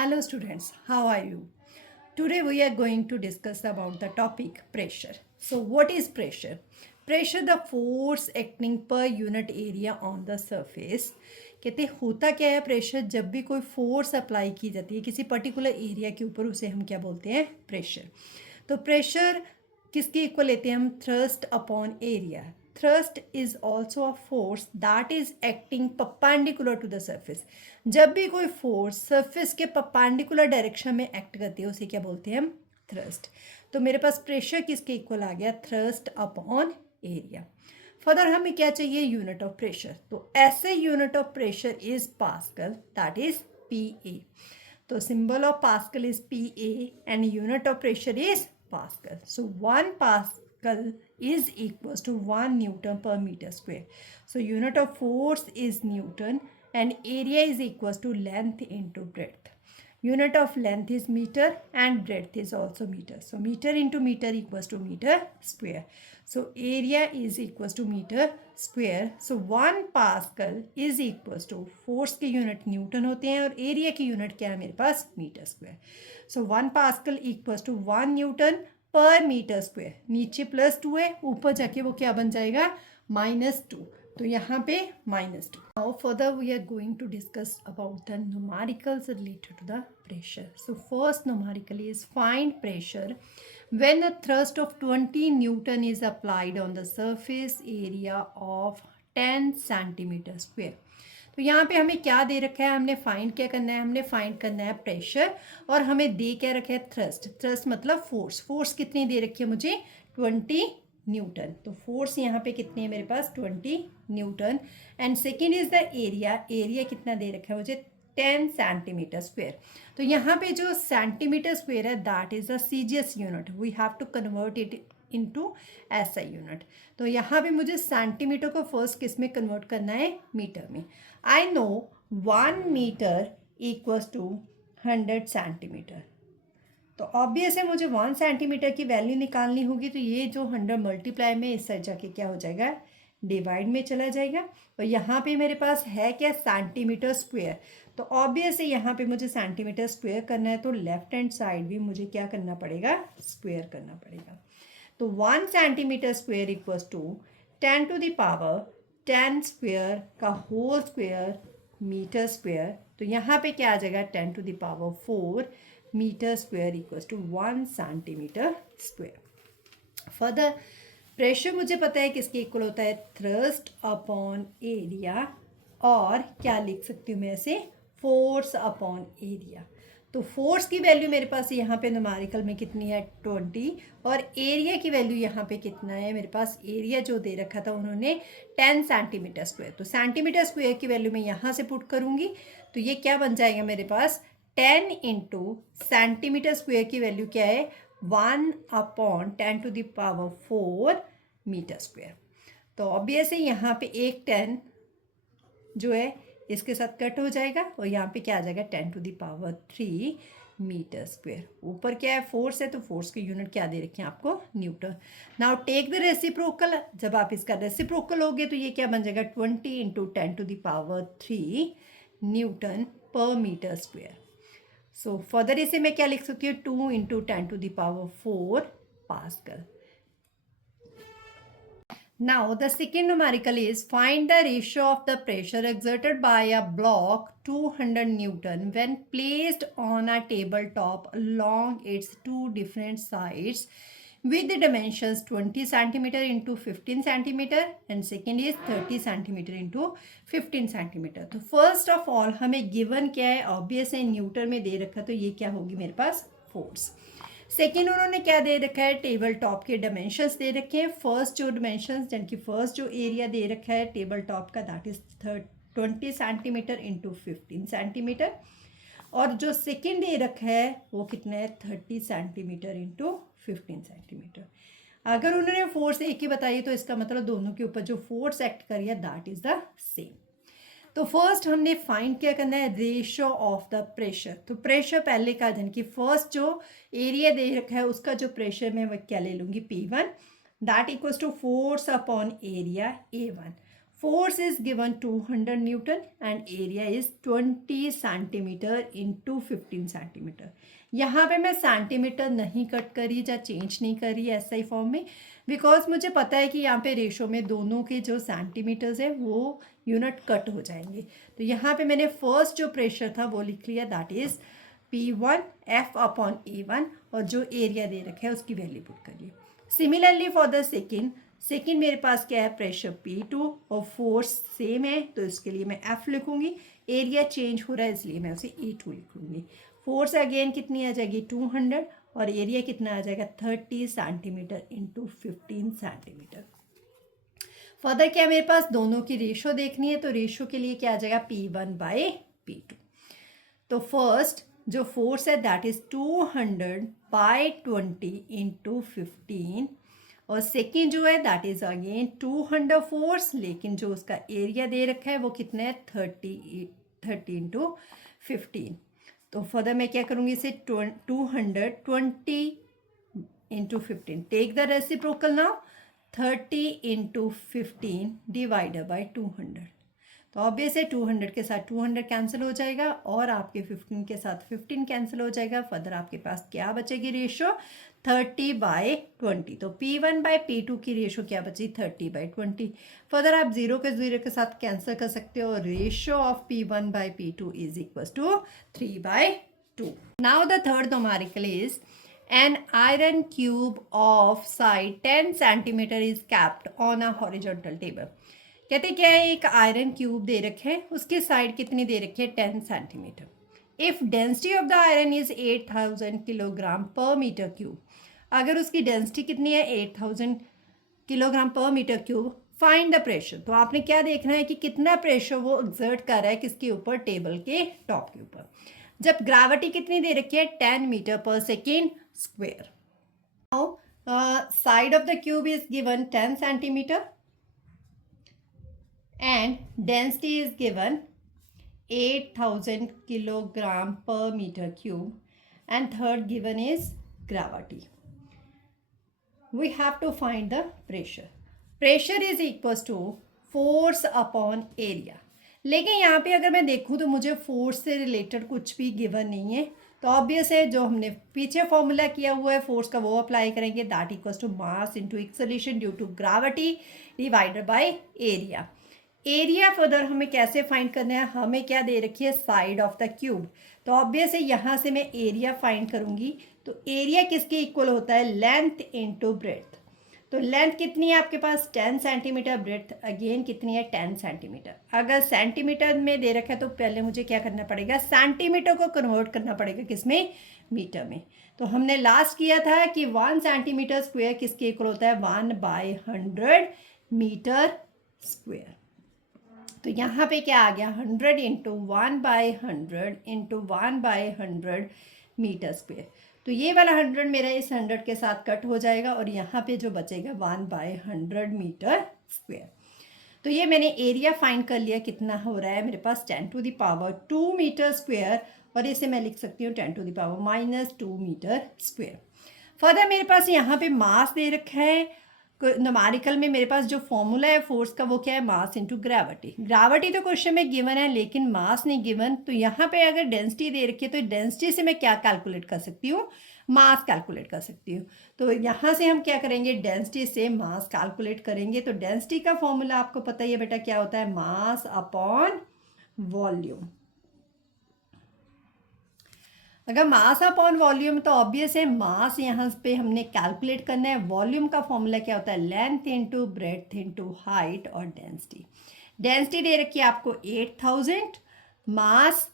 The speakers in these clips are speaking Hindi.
Hello students, how are you? Today we are going to discuss about the topic pressure. So what is pressure? Pressure the force acting per unit area on the surface. कहते हैं होता क्या है प्रेशर जब भी कोई फोर्स अप्लाई की जाती है किसी पर्टिकुलर एरिया के ऊपर उसे हम क्या बोलते हैं प्रेशर। तो प्रेशर किसके इक्वल लेते हैं हम thrust upon area. Thrust is also a force that is acting perpendicular to the surface. जब भी कोई फोर्स सरफेस के परपेंडिकुलर डायरेक्शन में एक्ट करती है उसे क्या बोलते हैं हम थ्रस्ट। तो मेरे पास प्रेशर किसके इक्वल आ गया थ्रस्ट अपॉन एरिया। फर्दर हमें क्या चाहिए यूनिट ऑफ प्रेशर। तो ऐसे unit of pressure is pascal that is P A. तो symbol of pascal is P A and unit of pressure is Pascal. So 1 Pascal is equals to 1 Newton per meter square. So unit of force is Newton and area is equals to length into breadth. Unit of length is meter and breadth is also meter. So meter into meter equals to meter square. So area is equals to meter square. So 1 Pascal is equals to force के यूनिट न्यूटन होते हैं और एरिया की यूनिट क्या है मेरे पास metre square. So 1 pascal equals to 1 newton per metre square. नीचे +2 है ऊपर जाके वो क्या बन जाएगा -2। तो यहाँ पे -2। Now further we are going to discuss about the numericals related to the pressure. So first numerical is find pressure when a thrust of 20 Newton is applied on the surface area of 10 centimeter square। तो यहाँ पे हमें क्या दे रखा है हमने फाइंड क्या करना है हमने फाइंड करना है प्रेशर और हमें दे क्या रखा है थ्रस्ट। थ्रस्ट मतलब फोर्स। फोर्स कितनी दे रखी है मुझे 20 न्यूटन। तो फोर्स यहाँ पे कितनी है मेरे पास 20 Newton and second is the area. Area कितना दे रखा है मुझे 10 सेंटीमीटर स्क्वेयर। तो यहाँ पे जो सेंटीमीटर स्क्वेयर है that is a CGS unit. We have to convert it into SI unit. तो यहाँ पे मुझे सेंटीमीटर को फर्स्ट किस में कन्वर्ट करना है मीटर में। I know 1 metre equals to 100 centimetre. तो ऑब्वियस है मुझे 1 सेंटीमीटर की वैल्यू निकालनी होगी। तो ये जो 100 मल्टीप्लाई में इस साइड जाके क्या हो जाएगा डिवाइड में चला जाएगा। और यहाँ पे मेरे पास है क्या सेंटीमीटर स्क्वेयर। तो ऑब्वियस है यहाँ पे मुझे सेंटीमीटर स्क्वेयर करना है तो लेफ्ट हैंड साइड भी मुझे क्या करना पड़ेगा स्क्वेयर करना पड़ेगा। तो 1 centimetre square equals to 10 to the power 10 square का होल स्क्वेयर मीटर स्क्वेयर। तो यहाँ पे क्या आ जाएगा 10 to the power 4 metre square equals to 1 centimetre square. Further pressure मुझे पता है किसके इक्वल होता है थ्रस्ट अपॉन एरिया और क्या लिख सकती हूँ मैं ऐसे फोर्स अपॉन एरिया। तो फोर्स की वैल्यू मेरे पास यहाँ पे न्यूमेरिकल में कितनी है 20 और एरिया की वैल्यू यहाँ पे कितना है मेरे पास एरिया जो दे रखा था उन्होंने 10 सेंटीमीटर स्क्वायर। तो सेंटीमीटर स्क्वायर की वैल्यू मैं यहाँ से पुट करूँगी तो ये क्या बन जाएगा मेरे पास 10 इंटू सेंटीमीटर स्क्वायर की वैल्यू क्या है 1 upon 10 to the power 4 metre square. तो ऑब्वियस है यहाँ पे एक 10 जो है इसके साथ कट हो जाएगा और यहाँ पे क्या आ जाएगा 10 to the power 3 metre square. ऊपर क्या है फोर्स है तो फोर्स की यूनिट क्या दे रखी है आपको newton. Now take the reciprocal. जब आप इसका रेसिप्रोकल होगे तो ये क्या बन जाएगा 20 into 10 to the power 3 newton per metre square. So further इसे मैं क्या लिख सकती हूँ 2 into 10 to the power 4 pascal. Now the second numerical is find the ratio of the pressure exerted by a block 200 Newton when placed on a tabletop along its two different sides with the dimensions 20 centimeter into 15 centimeter and second is 30 centimeter into 15 centimeter। तो first of all हमें given क्या है obvious है न्यूटन में दे रखा तो ये क्या होगी मेरे पास फोर्स। सेकेंड उन्होंने क्या दे रखा है टेबल टॉप के डायमेंशंस दे रखे हैं। फर्स्ट जो डायमेंशंस यानी कि फर्स्ट जो एरिया दे रखा है टेबल टॉप का that is 20 centimetre into 15 centimetre और जो सेकेंड दे रखा है वो कितना है 30 सेंटीमीटर इंटू 15 सेंटीमीटर। अगर उन्होंने फोर्स एक ही बताई तो इसका मतलब दोनों के ऊपर जो फोर्स एक्ट करी है दैट इज द सेम। तो फर्स्ट हमने फाइंड क्या करना है रेशियो ऑफ द प्रेशर। तो प्रेशर पहले का यानी कि फर्स्ट जो एरिया दे रखा है उसका जो प्रेशर मैं क्या ले लूँगी P1 that equals to force upon area A1। Force is given 200 Newton and area is 20 centimetre into 15 centimetre. यहाँ पे मैं सेंटीमीटर नहीं कट करी या चेंज नहीं करी एसआई फॉर्म में, बिकॉज मुझे पता है कि यहाँ पे रेशो में दोनों के जो सेंटीमीटर्स है वो यूनिट कट हो जाएंगे. तो यहाँ पे मैंने फर्स्ट जो प्रेशर था वो लिख लिया, that is P1 F upon A1, और जो एरिया दे रखा है उसकी वैल्यू पुट करिए. सिमिलरली फॉर द सेकेंड मेरे पास क्या है, प्रेशर P2 और फोर्स सेम है, तो इसके लिए मैं F लिखूंगी. एरिया चेंज हो रहा है इसलिए मैं उसे A2 लिखूंगी. फोर्स अगेन कितनी आ जाएगी 200, और एरिया कितना आ जाएगा 30 सेंटीमीटर इंटू 15 सेंटीमीटर. फर्दर क्या मेरे पास दोनों की रेशो देखनी है, तो रेशो के लिए क्या आ जाएगा P1 बाई P2. तो फर्स्ट जो फोर्स है दैट इज 200 बाई 20 इंटू 15, और सेकेंड जो है दैट इज अगेन 200 फोर्स, लेकिन जो उसका एरिया दे रखा है वो कितना है 30 इंटू 15. तो फर्दर मैं क्या करूँगी इसे 220 into 15, take the reciprocal now, 30 into 15 divided by 200. तो ऑब्वियस है 200 के साथ 200 कैंसिल हो जाएगा और आपके 15 के साथ 15 कैंसिल हो जाएगा. फर्दर आपके पास क्या बचेगी रेशो 30 बाई 20. तो P1 बाई P2 की रेशो क्या बची 30 बाई 20. फर्दर आप जीरो के साथ कैंसिल कर सकते हो. Ratio of P1 by P2 is equal to 3 by 2. Now the third numerical is an iron cube of side 10 centimeter is kept on a horizontal table. कहते क्या है, एक आयरन क्यूब दे रखे हैं, उसकी साइड कितनी दे रखी है 10 centimetre. If density of the iron is 8000 kilogram per metre cube, अगर उसकी डेंसिटी कितनी है 8000 kilogram per metre cube, find the pressure. तो आपने क्या देखना है कि कितना प्रेशर वो एक्सर्ट कर रहा है किसके ऊपर, टेबल के टॉप के ऊपर. जब ग्रेविटी कितनी दे रखी है 10 मीटर पर second square. Now side of the cube is given 10 centimetre and density is given 8000 kilogram per meter cube, and third given is gravity. We have to find the pressure. Pressure is equals to force upon area. लेकिन यहाँ पे अगर मैं देखूँ तो मुझे फोर्स से रिलेटेड कुछ भी गिवन नहीं है, तो ऑब्वियस है जो हमने पीछे फॉर्मूला किया हुआ है फोर्स का वो अप्लाई करेंगे, that equals to mass into acceleration due to gravity divided by area. Area further हमें कैसे फाइंड करना है, हमें क्या दे रखी है साइड ऑफ द क्यूब. तो ऑब्वियस है यहाँ से मैं एरिया फाइंड करूँगी, तो एरिया किसके इक्वल होता है लेंथ इनटू ब्रेड्थ. तो लेंथ कितनी है आपके पास 10 सेंटीमीटर, ब्रेड्थ अगेन कितनी है 10 सेंटीमीटर. अगर सेंटीमीटर में दे रखा है तो पहले मुझे क्या करना पड़ेगा, सेंटीमीटर को कन्वर्ट करना पड़ेगा किसमें, मीटर में. तो हमने लास्ट किया था कि 1 सेंटीमीटर स्क्वायर किसके इक्वल होता है 1/100 मीटर स्क्वायर. तो यहाँ पे क्या आ गया 100 इंटू 1/100 इंटू 1/100 मीटर स्क्वायर. तो ये वाला 100 मेरा इस 100 के साथ कट हो जाएगा और यहाँ पे जो बचेगा 1/100 मीटर स्क्वायर. तो ये मैंने एरिया फाइंड कर लिया, कितना हो रहा है मेरे पास 10⁻² मीटर स्क्वायर, और इसे मैं लिख सकती हूँ 10⁻⁻² मीटर स्क्वायर. फर्दर मेरे पास यहाँ पे मास दे रखा है. न्यूमेरिकल में मेरे पास जो फॉर्मूला है फोर्स का वो क्या है मास इंटू ग्रेविटी. ग्रेविटी तो क्वेश्चन में गिवन है लेकिन मास नहीं गिवन. तो यहाँ पे अगर डेंसिटी दे रखी है तो डेंसिटी से मैं क्या कैलकुलेट कर सकती हूँ, मास कैलकुलेट कर सकती हूँ. तो यहाँ से हम क्या करेंगे, डेंसिटी से मास कैलकुलेट करेंगे. तो डेंसिटी का फॉर्मूला आपको पता ही है बेटा क्या होता है, मास अपॉन वॉल्यूम. अगर मास अपॉन वॉल्यूम तो ऑब्वियस है मास यहाँ पे हमने कैलकुलेट करना है. वॉल्यूम का फॉर्मूला क्या होता है, length into breadth into height और डेंसिटी. डेंसिटी दे रखी है आपको 8000, मास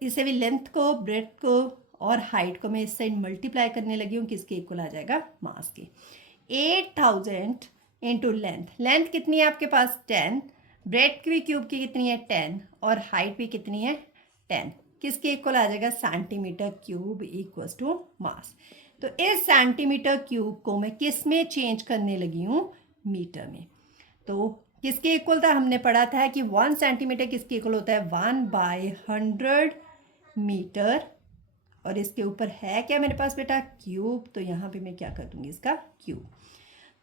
इसे भी लेंथ को ब्रेड्थ को और हाइट को मैं इस साइड मल्टीप्लाई करने लगी हूँ, किसके इक्वल आ जाएगा मास के. 8000 इंटू लेंथ कितनी है आपके पास 10, ब्रेड्थ की क्यूब की कितनी है 10 और हाइट भी कितनी है 10, किसके इक्वल आ जाएगा centimetre cube equals to mass. तो इस सेंटीमीटर क्यूब को मैं किस में चेंज करने लगी हूँ, मीटर में. तो किसके इक्वल था, हमने पढ़ा था कि 1 सेंटीमीटर किसके इक्वल होता है 1/100 मीटर, और इसके ऊपर है क्या मेरे पास बेटा क्यूब. तो यहाँ पे मैं क्या कर दूँगी इसका क्यूब.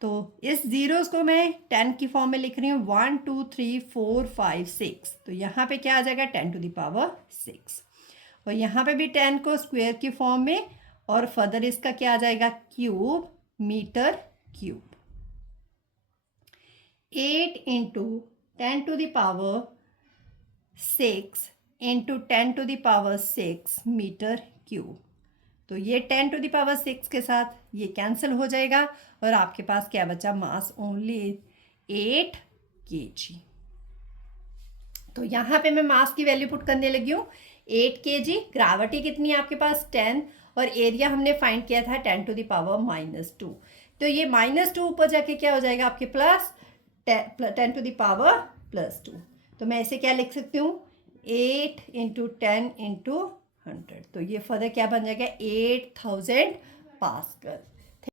तो इस ज़ीरोज़ को मैं 10 की फॉर्म में लिख रही हूँ, 1 2 3 4 5 6। तो यहाँ पे क्या आ जाएगा 10 टू द पावर 6, और यहाँ पे भी 10 को स्क्वायर की फॉर्म में, और फर्दर इसका क्या आ जाएगा cube, metre cube. 8 into 10 to the power 6 into 10 to the power 6 metre cube. तो ये 10 टू द पावर 6 के साथ ये कैंसिल हो जाएगा, और आपके पास क्या बचा, मास ओनली 8 kg। तो यहाँ पे मैं मास की वैल्यू पुट करने लगी हूँ 8 kg। ग्रेविटी कितनी है आपके पास 10, और एरिया हमने फाइंड किया था 10 टू द पावर -2। तो ये -2 ऊपर जाके क्या हो जाएगा आपके प्लस 10 टू द पावर +2। तो मैं इसे क्या लिख सकती हूँ 8 इंटू 10 इंटू 100। तो ये फर्दर क्या बन जाएगा 8000 पास्कल।